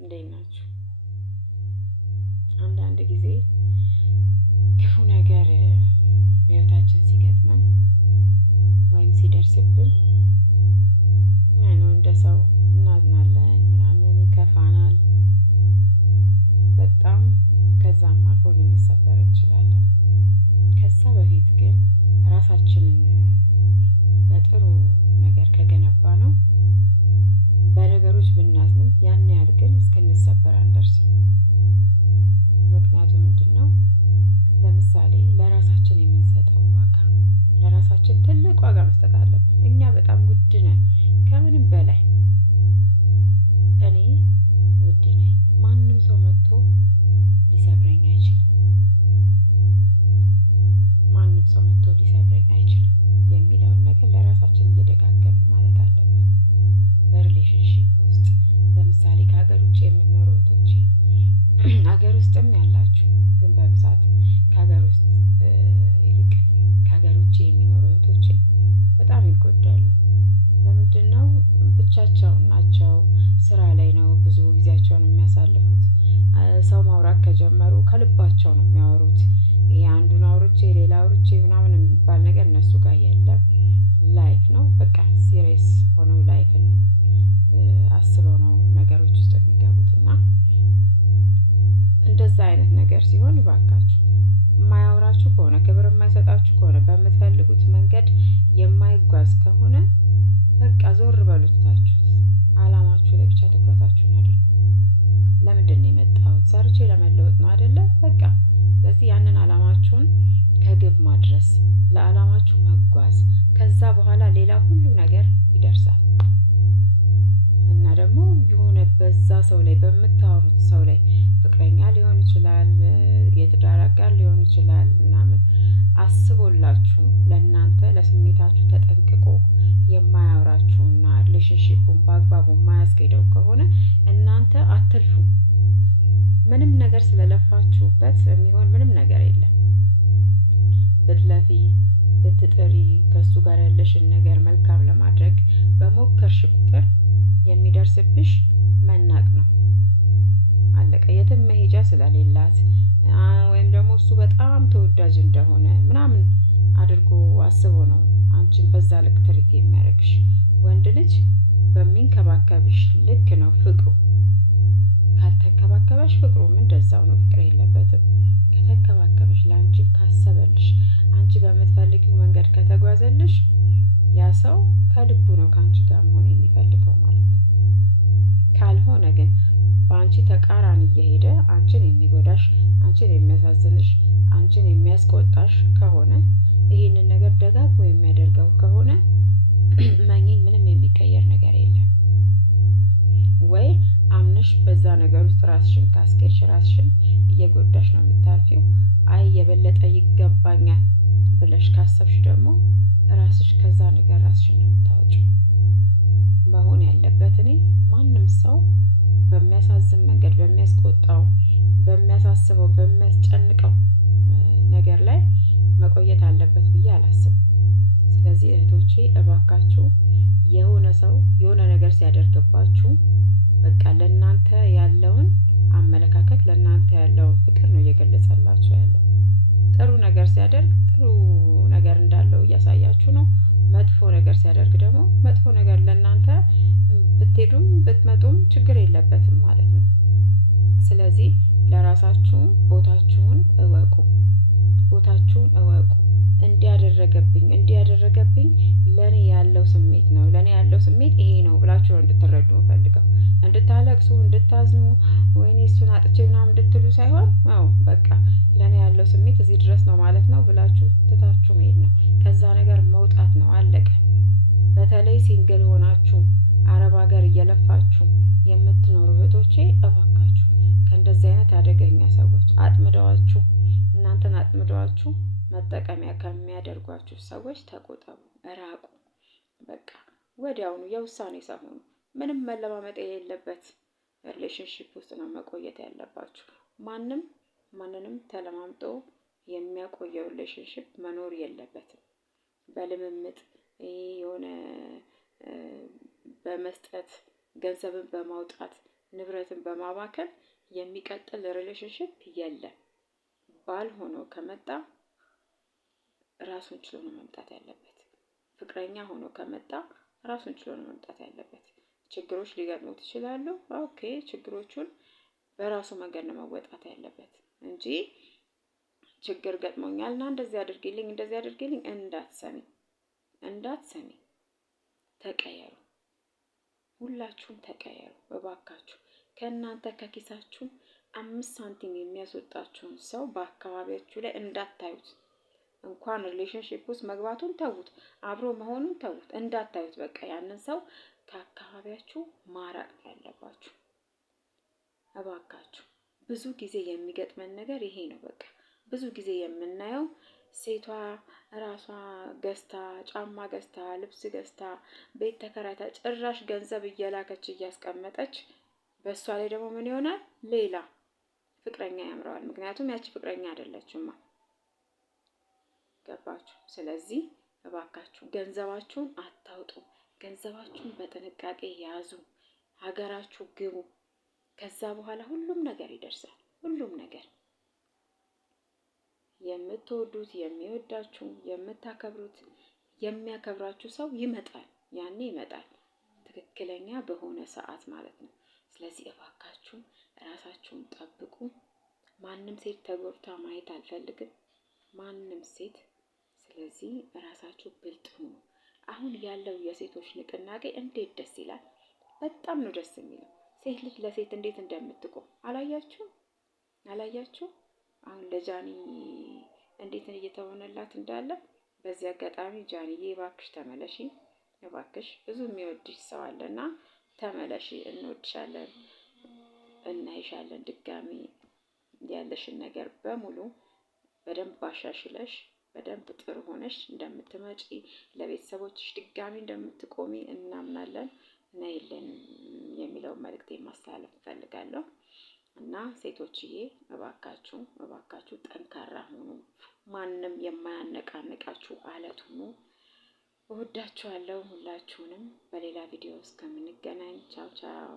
እንዴት ናችሁ? አንዳንድ ጊዜ ክፉ ነገር በህይወታችን ሲገጥመን ወይም ሲደርስብን እንደ ሰው እናዝናለን፣ ምናምን ይከፋናል በጣም ከዛም አልፎ ልንሰበር እንችላለን። ከዛ በፊት ግን ራሳችንን በጥሩ ነገር ከገነባ ነው በነገሮች ብናዝንም ያን ያህል ግን እስክንሰበር አንደርስም። ምክንያቱ ምንድነው? ለምሳሌ ለራሳችን የምንሰጠው ዋጋ፣ ለራሳችን ትልቅ ዋጋ መስጠት አለብን። እኛ በጣም ውድ ነን፣ ከምንም በላይ እኔ ውድ ነኝ፣ ማንም ሰው መጥቶ ሊሰብረኝ አይችልም፣ ማንም ሰው መጥቶ ሊሰብረኝ አይችልም የሚለውን ነገር ለራሳችን እየደጋገምን ማለት አለብን። በሪሌሽንሺፕ ውስጥ ለምሳሌ ከሀገር ውጭ የምትኖሩ እህቶቼ፣ ሀገር ውስጥም ያላችሁ ግን በብዛት ከሀገር ውስጥ ይልቅ ከሀገር ውጭ የሚኖሩ እህቶቼ በጣም ይጎዳሉ። ለምንድን ነው? ብቻቸውን ናቸው፣ ስራ ላይ ነው ብዙ ጊዜያቸውን የሚያሳልፉት። ሰው ማውራት ከጀመሩ ከልባቸው ነው የሚያወሩት። ይሄ አንዱን አውርቼ ሌላ አውርቼ ምናምን የሚባል ነገር እነሱ ጋር የለም። ላይፍ ነው በቃ፣ ሲሪየስ ሆነው ላይፍን አስበው ነው ነገሮች ውስጥ የሚገቡት። እና እንደዛ አይነት ነገር ሲሆን እባካችሁ የማያወራችሁ ከሆነ፣ ክብር የማይሰጣችሁ ከሆነ፣ በምትፈልጉት መንገድ የማይጓዝ ከሆነ በቃ ዞር በሉ፣ ትታችሁት አላማችሁ ላይ ብቻ ትኩረታችሁን አድርጉ። ለምንድን ነው የመጣሁት? ሰርቼ ለመለወጥ ነው አይደለ? በቃ ስለዚህ ያንን አላማችሁን ከግብ ማድረስ፣ ለአላማችሁ መጓዝ፣ ከዛ በኋላ ሌላ ሁሉ ነገር ይደርሳል። እና ደግሞ የሆነ በዛ ሰው ላይ በምታወሩት ሰው ላይ ፍቅረኛ ሊሆን ይችላል፣ የትዳር አጋር ሊሆን ይችላል ምናምን አስቦላችሁ ለእናንተ ለስሜታችሁ ተጠንቅቆ የማያወራችሁና ሪሌሽንሺፑን በአግባቡ የማያስኬደው ከሆነ እናንተ አትልፉ። ምንም ነገር ስለለፋችሁበት የሚሆን ምንም ነገር የለም። ብትለፊ ብትጥሪ ከሱ ጋር ያለሽን ነገር መልካም ለማድረግ በሞከርሽ ቁጥር የሚደርስብሽ መናቅ ነው። አለቀ። የትም መሄጃ ስለሌላት ወይም ደግሞ እሱ በጣም ተወዳጅ እንደሆነ ምናምን አድርጎ አስቦ ነው አንቺን በዛ ልክ ትሪት የሚያደርግሽ። ወንድ ልጅ በሚንከባከብሽ ልክ ነው ፍቅሩ። ካልተንከባከበሽ ፍቅሩም እንደዛው ነው፣ ፍቅር የለበትም። ከተንከባከበሽ፣ ለአንቺ ካሰበልሽ፣ አንቺ በምትፈልጊው መንገድ ከተጓዘልሽ ያ ሰው ከልቡ ነው ከአንቺ ጋር መሆን የሚፈልገው ማለት ነው። ካልሆነ ግን በአንቺ ተቃራኒ እየሄደ አንቺን የሚጎዳሽ፣ አንቺን የሚያሳዝንሽ፣ አንቺን የሚያስቆጣሽ ከሆነ፣ ይህንን ነገር ደጋግሞ የሚያደርገው ከሆነ መኝኝ ምንም የሚቀየር ነገር የለም። ወይ አምነሽ በዛ ነገር ውስጥ ራስሽን ካስኬድሽ ራስሽን እየጎዳሽ ነው የምታልፊው። አይ የበለጠ ይገባኛል ብለሽ ካሰብሽ ደግሞ ራስሽ ከዛ ነገር ራስሽን ነው የምታወጪው። መሆን ያለበት እኔ ማንም ሰው በሚያሳዝን መንገድ፣ በሚያስቆጣው፣ በሚያሳስበው፣ በሚያስጨንቀው ነገር ላይ መቆየት አለበት ብዬ አላስብም። ስለዚህ እህቶቼ እባካችሁ የሆነ ሰው የሆነ ነገር ሲያደርግባችሁ በቃ ለእናንተ ያለውን አመለካከት፣ ለእናንተ ያለውን ፍቅር ነው እየገለጸላችሁ ያለው። ጥሩ ነገር ሲያደርግ ጥሩ ነገር እንዳለው እያሳያችሁ ነው። መጥፎ ነገር ሲያደርግ ደግሞ መጥፎ ነገር ለእናንተ ብትሄዱም ብትመጡም ችግር የለበትም ማለት ነው። ስለዚህ ለራሳችሁ ቦታችሁን እወቁ፣ ቦታችሁን እወቁ። እንዲያደረገብኝ ለኔ ያለው ስሜት ነው፣ ለኔ ያለው ስሜት ይሄ ነው ብላችሁ ነው እንድትረዱ ፈልገው። እንድታለቅሱ፣ እንድታዝኑ፣ ወይኔ እሱን አጥቼ ምናምን እንድትሉ ሳይሆን በቃ ለኔ ያለው ስሜት እዚህ ድረስ ነው ማለት ነው ብላችሁ ትታችሁ መሄድ ነው። ከዛ ነገር መውጣት ነው፣ አለቀ። በተለይ ሲንግል ሆናችሁ አረብ ሀገር እየለፋችሁ የምትኖሩ እህቶቼ እባካችሁ ከእንደዚህ አይነት አደገኛ ሰዎች አጥምደዋችሁ፣ እናንተን አጥምደዋችሁ መጠቀሚያ ከሚያደርጓችሁ ሰዎች ተቆጠቡ፣ ራቁ። በቃ ወዲያውኑ የውሳኔ ሰው ሁኑ። ምንም መለማመጥ የሌለበት ሪሌሽንሺፕ ውስጥ ነው መቆየት ያለባችሁ። ማንንም ተለማምጦ የሚያቆየው ሪሌሽንሺፕ መኖር የለበትም። በልምምጥ የሆነ በመስጠት ገንዘብን በማውጣት ንብረትን በማባከን የሚቀጥል ሪሌሽንሽፕ የለም። ባል ሆኖ ከመጣ ራሱን ችሎ ነው መምጣት ያለበት። ፍቅረኛ ሆኖ ከመጣ ራሱን ችሎ ነው መምጣት ያለበት። ችግሮች ሊገጥሙት ይችላሉ። ኦኬ፣ ችግሮቹን በራሱ መንገድ ነው መወጣት ያለበት እንጂ ችግር ገጥሞኛል እና እንደዚህ አድርጊልኝ እንዳትሰሚ። ተቀየሩ፣ ሁላችሁም ተቀየሩ እባካችሁ። ከእናንተ ከኪሳችሁ 5 ሳንቲም የሚያስወጣችሁን ሰው በአካባቢያችሁ ላይ እንዳታዩት። እንኳን ሪሌሽንሺፕ ውስጥ መግባቱን ተዉት፣ አብሮ መሆኑን ተዉት፣ እንዳታዩት። በቃ ያንን ሰው ከአካባቢያችሁ ማራቅ ያለባችሁ እባካችሁ። ብዙ ጊዜ የሚገጥመን ነገር ይሄ ነው። በቃ ብዙ ጊዜ የምናየው ሴቷ ራሷ ገዝታ፣ ጫማ ገዝታ፣ ልብስ ገዝታ፣ ቤት ተከራይታ፣ ጭራሽ ገንዘብ እየላከች እያስቀመጠች፣ በእሷ ላይ ደግሞ ምን ይሆናል? ሌላ ፍቅረኛ ያምረዋል። ምክንያቱም ያቺ ፍቅረኛ አይደለችማ። ገባችሁ? ስለዚህ እባካችሁ ገንዘባችሁን አታውጡ። ገንዘባችሁን በጥንቃቄ ያዙ። ሀገራችሁ ግቡ። ከዛ በኋላ ሁሉም ነገር ይደርሳል። ሁሉም ነገር የምትወዱት፣ የሚወዳችሁ፣ የምታከብሩት፣ የሚያከብራችሁ ሰው ይመጣል። ያኔ ይመጣል፣ ትክክለኛ በሆነ ሰዓት ማለት ነው። ስለዚህ እባካችሁ ራሳችሁን ጠብቁ። ማንም ሴት ተጎድታ ማየት አልፈልግም፣ ማንም ሴት። ስለዚህ ራሳችሁ ብልጥ ሁኑ። አሁን ያለው የሴቶች ንቅናቄ እንዴት ደስ ይላል! በጣም ነው ደስ የሚለው። ሴት ልጅ ለሴት እንዴት እንደምትቆም አላያችሁ? አሁን ለጃኒ እንዴት እየተሆነላት እንዳለ። በዚህ አጋጣሚ ጃኒዬ እባክሽ ተመለሺ፣ እባክሽ ብዙ የሚወድሽ ሰው አለና ተመለሺ። እንወድሻለን፣ እናይሻለን። ድጋሚ ያለሽን ነገር በሙሉ በደንብ አሻሽለሽ በደንብ ጥሩ ሆነሽ እንደምትመጪ፣ ለቤተሰቦችሽ ድጋሚ እንደምትቆሚ እናምናለን። ነይልን የሚለውን መልእክቴን ማስተላለፍ እፈልጋለሁ። እና ሴቶችዬ እባካችሁ ጠንካራ ሁኑ። ማንም የማያነቃንቃችሁ አለት ሁኑ። እወዳችኋለሁ ሁላችሁንም። በሌላ ቪዲዮ እስከምንገናኝ ቻው ቻው።